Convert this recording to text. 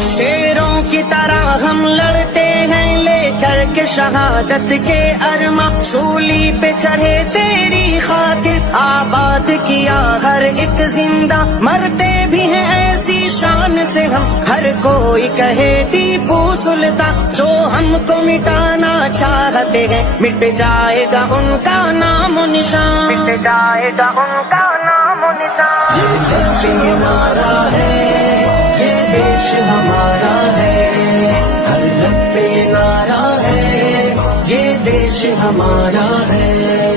शेरों की तरह हम लड़ते हैं लेकर के शहादत के अरमा, सूली पे चढ़े तेरी खातिर आबाद किया हर एक जिंदा, मरते भी हैं ऐसी शान से हम, हर कोई कहे टीपू सुल्तान। जो हमको मिटाना चाहते हैं मिट जाएगा उनका नाम निशान, मिट जाएगा उनका नाम निशान। ये देश हमारा है, ये देश हमारा है, हर लब पे नारा है, ये देश हमारा है।